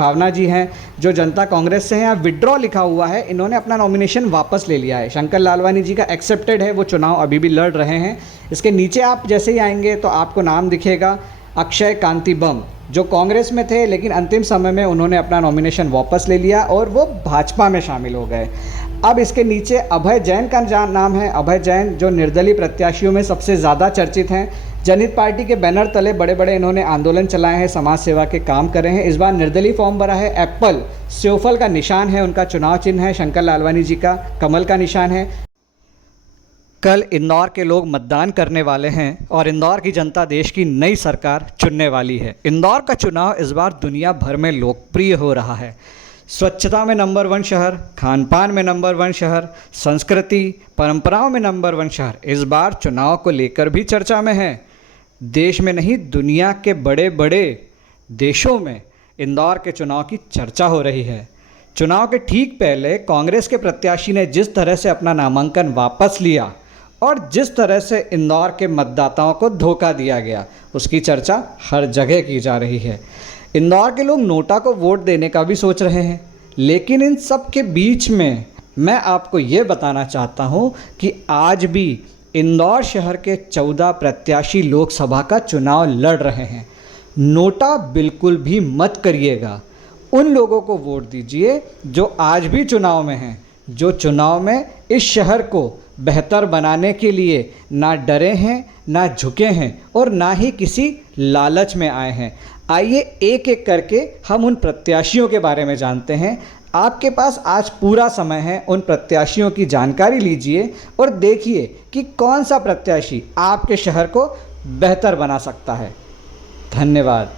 भावना जी हैं जो जनता कांग्रेस से हैं। यहाँ विड्रॉ लिखा हुआ है, इन्होंने अपना नॉमिनेशन वापस ले लिया है। शंकर लालवानी जी का एक्सेप्टेड है, वो चुनाव अभी भी लड़ रहे हैं। इसके नीचे आप जैसे ही आएंगे तो आपको नाम दिखेगा अक्षय कांति बम, जो कांग्रेस में थे लेकिन अंतिम समय में उन्होंने अपना नॉमिनेशन वापस ले लिया और वो भाजपा में शामिल हो गए। अब इसके नीचे अभय जैन का नाम है। अभय जैन जो निर्दलीय प्रत्याशियों में सबसे ज़्यादा चर्चित हैं। जनहित पार्टी के बैनर तले बड़े बड़े इन्होंने आंदोलन चलाए हैं, समाज सेवा के काम करे हैं। इस बार निर्दलीय फॉर्म भरा है। एप्पल सेवफल का निशान है उनका, चुनाव चिन्ह है। शंकर लालवानी जी का कमल का निशान है। कल इंदौर के लोग मतदान करने वाले हैं और इंदौर की जनता देश की नई सरकार चुनने वाली है। इंदौर का चुनाव इस बार दुनिया भर में लोकप्रिय हो रहा है। स्वच्छता में नंबर 1 शहर, खान पान में नंबर 1 शहर, संस्कृति परंपराओं में नंबर 1 शहर इस बार चुनाव को लेकर भी चर्चा में है। देश में नहीं, दुनिया के बड़े बड़े देशों में इंदौर के चुनाव की चर्चा हो रही है। चुनाव के ठीक पहले कांग्रेस के प्रत्याशी ने जिस तरह से अपना नामांकन वापस लिया और जिस तरह से इंदौर के मतदाताओं को धोखा दिया गया, उसकी चर्चा हर जगह की जा रही है। इंदौर के लोग नोटा को वोट देने का भी सोच रहे हैं, लेकिन इन सब के बीच में मैं आपको ये बताना चाहता हूँ कि आज भी इंदौर शहर के 14 प्रत्याशी लोकसभा का चुनाव लड़ रहे हैं। नोटा बिल्कुल भी मत करिएगा। उन लोगों को वोट दीजिए जो आज भी चुनाव में हैं, जो चुनाव में इस शहर को बेहतर बनाने के लिए ना डरे हैं, ना झुके हैं और ना ही किसी लालच में आए हैं। आइए एक एक करके हम उन प्रत्याशियों के बारे में जानते हैं। आपके पास आज पूरा समय है, उन प्रत्याशियों की जानकारी लीजिए और देखिए कि कौन सा प्रत्याशी आपके शहर को बेहतर बना सकता है। धन्यवाद।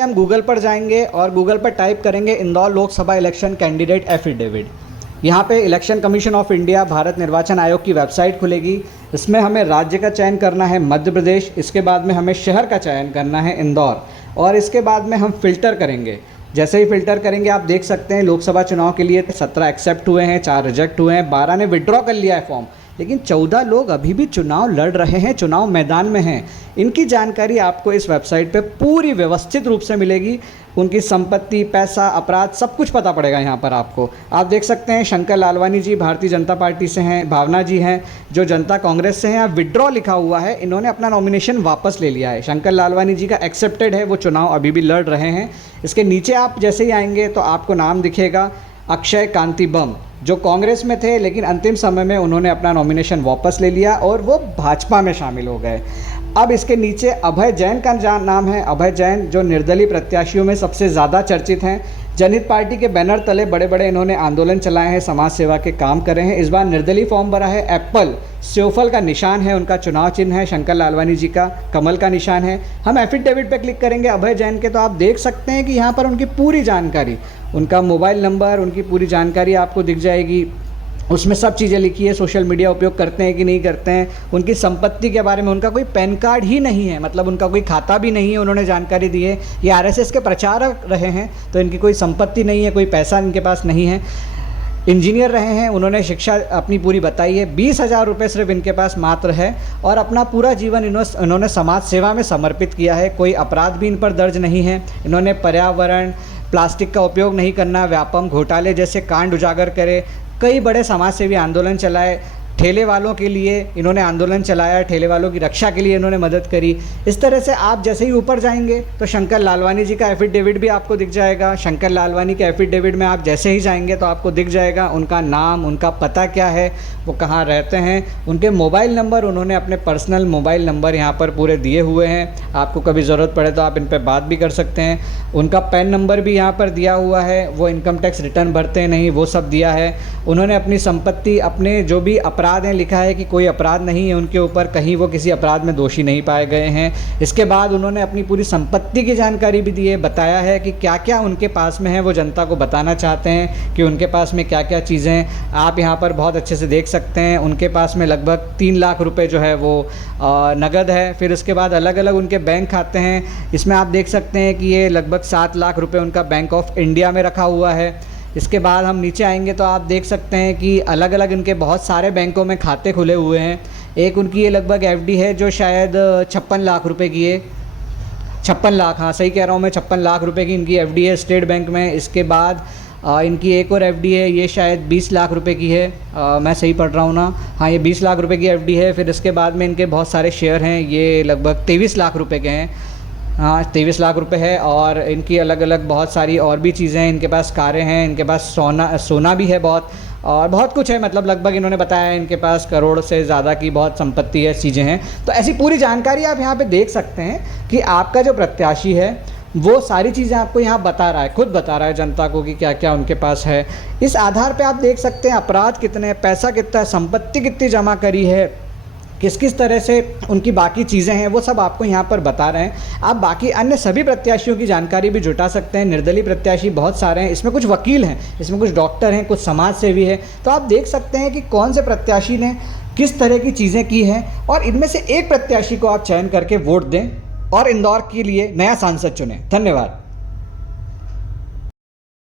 हम गूगल पर जाएंगे और गूगल पर टाइप करेंगे Indore Lok Sabha election candidate affidavit. यहाँ पे election commission of India, Bharat निर्वाचन आयोग की वेबसाइट खुलेगी। इसमें हमें राज्य का चयन करना है मध्य प्रदेश, इसके बाद में हमें शहर का चयन करना है इंदौर और इसके बाद में हम फ़िल्टर करेंगे। जैसे ही फ़िल्टर करेंगे आप देख सकते हैं लोकसभा चुनाव के लिए 17 एक्सेप्ट हुए हैं, 4 रिजेक्ट हुए हैं, 12 ने विड्रॉ कर लिया है फॉर्म, लेकिन 14 लोग अभी भी चुनाव लड़ रहे हैं, चुनाव मैदान में हैं। इनकी जानकारी आपको इस वेबसाइट पे पूरी व्यवस्थित रूप से मिलेगी। उनकी संपत्ति, पैसा, अपराध सब कुछ पता पड़ेगा यहाँ पर आपको। आप देख सकते हैं शंकर लालवानी जी भारतीय जनता पार्टी से हैं, भावना जी हैं जो जनता कांग्रेस से हैं। यहाँ विड्रॉ लिखा हुआ है, इन्होंने अपना नॉमिनेशन वापस ले लिया है। शंकर लालवानी जी का एक्सेप्टेड है, वो चुनाव अभी भी लड़ रहे हैं। इसके नीचे आप जैसे ही आएंगे तो आपको नाम दिखेगा अक्षय कांति बम, जो कांग्रेस में थे लेकिन अंतिम समय में उन्होंने अपना नॉमिनेशन वापस ले लिया और वो भाजपा में शामिल हो गए। अब इसके नीचे अभय जैन का नाम है। अभय जैन जो निर्दलीय प्रत्याशियों में सबसे ज़्यादा चर्चित हैं। जनहित पार्टी के बैनर तले बड़े बड़े इन्होंने आंदोलन चलाए हैं, समाज सेवा के काम करे हैं। इस बार निर्दलीय फॉर्म भरा है। एप्पल सेवफल का निशान है उनका, चुनाव चिन्ह है। शंकर लालवानी जी का कमल का निशान है। हम एफिडेविट पे क्लिक करेंगे अभय जैन के तो आप देख सकते हैं कि यहाँ पर उनकी पूरी जानकारी, उनका मोबाइल नंबर, उनकी पूरी जानकारी आपको दिख जाएगी। उसमें सब चीज़ें लिखी है, सोशल मीडिया उपयोग करते हैं कि नहीं करते हैं, उनकी संपत्ति के बारे में, उनका कोई पैन कार्ड ही नहीं है, मतलब उनका कोई खाता भी नहीं है, उन्होंने जानकारी दी है। ये आरएसएस के प्रचारक रहे हैं तो इनकी कोई संपत्ति नहीं है, कोई पैसा इनके पास नहीं है। इंजीनियर रहे हैं, उन्होंने शिक्षा अपनी पूरी बताई है। 20,000 रुपये सिर्फ इनके पास मात्र है और अपना पूरा जीवन इन्होंने समाज सेवा में समर्पित किया है। कोई अपराध भी इन पर दर्ज नहीं है। इन्होंने पर्यावरण, प्लास्टिक का उपयोग नहीं करना, व्यापम घोटाले जैसे कांड उजागर करे, कई बड़े समाजसेवी आंदोलन चलाए। ठेले वालों के लिए इन्होंने आंदोलन चलाया, ठेले वालों की रक्षा के लिए इन्होंने मदद करी। इस तरह से आप जैसे ही ऊपर जाएंगे तो शंकर लालवानी जी का एफिडेविट भी आपको दिख जाएगा। शंकर लालवानी के एफिडेविट में आप जैसे ही जाएंगे तो आपको दिख जाएगा उनका नाम, उनका पता क्या है, वो कहाँ रहते हैं, उनके मोबाइल नंबर, उन्होंने अपने पर्सनल मोबाइल नंबर यहाँ पर पूरे दिए हुए हैं। आपको कभी ज़रूरत पड़े तो आप इन पर बात भी कर सकते हैं। उनका पैन नंबर भी यहाँ पर दिया हुआ है, वो इनकम टैक्स रिटर्न भरते हैं नहीं, वो सब दिया है। उन्होंने अपनी संपत्ति, अपने जो भी अपराध हैं, लिखा है कि कोई अपराध नहीं है उनके ऊपर, कहीं वो किसी अपराध में दोषी नहीं पाए गए हैं। इसके बाद उन्होंने अपनी पूरी संपत्ति की जानकारी भी दी है, बताया है कि क्या क्या उनके पास में है, वो जनता को बताना चाहते हैं कि उनके पास में क्या क्या चीज़ें आप यहाँ पर बहुत अच्छे से देख सकते हैं। उनके पास में लगभग 3 लाख रुपए जो है वो नगद है। फिर उसके बाद अलग अलग उनके बैंक खाते हैं। इसमें आप देख सकते हैं कि ये लगभग 7 लाख रुपए उनका बैंक ऑफ इंडिया में रखा हुआ है। इसके बाद हम नीचे आएंगे तो आप देख सकते हैं कि अलग अलग इनके बहुत सारे बैंकों में खाते खुले हुए हैं। एक उनकी ये लगभग एफडी है जो शायद 56 लाख रुपए की है, 56 लाख, हाँ सही कह रहा हूँ मैं, 56 लाख रुपए की इनकी एफडी है स्टेट बैंक में। इसके बाद इनकी एक और एफडी है, ये शायद 20 लाख रुपए की है, मैं सही पढ़ रहा हूँ ना, हाँ ये 20 लाख रुपए की एफडी है। फिर इसके बाद में इनके बहुत सारे शेयर हैं, ये लगभग 23 लाख रुपए के हैं, हाँ 23 लाख रुपए है। और इनकी अलग अलग बहुत सारी और भी चीज़ें हैं, इनके पास कारें हैं, इनके पास सोना भी है बहुत, और बहुत कुछ है, मतलब लगभग इन्होंने बताया इनके पास करोड़ से ज़्यादा की बहुत संपत्ति है, चीज़ें हैं। तो ऐसी पूरी जानकारी आप यहाँ पे देख सकते हैं कि आपका जो प्रत्याशी है वो सारी चीज़ें आपको यहाँ बता रहा है, खुद बता रहा है जनता को कि क्या क्या उनके पास है। इस आधार पे आप देख सकते हैं अपराध कितने हैं, पैसा कितना है, संपत्ति कितनी जमा करी है, किस किस तरह से उनकी बाकी चीज़ें हैं, वो सब आपको यहाँ पर बता रहे हैं। आप बाकी अन्य सभी प्रत्याशियों की जानकारी भी जुटा सकते हैं। निर्दलीय प्रत्याशी बहुत सारे हैं, इसमें कुछ वकील हैं, इसमें कुछ डॉक्टर हैं, कुछ समाज सेवी हैं। तो आप देख सकते हैं कि कौन से प्रत्याशी ने किस तरह की चीज़ें की हैं, और इनमें से एक प्रत्याशी को आप चयन करके वोट दें और इंदौर के लिए नया सांसद चुनें। धन्यवाद।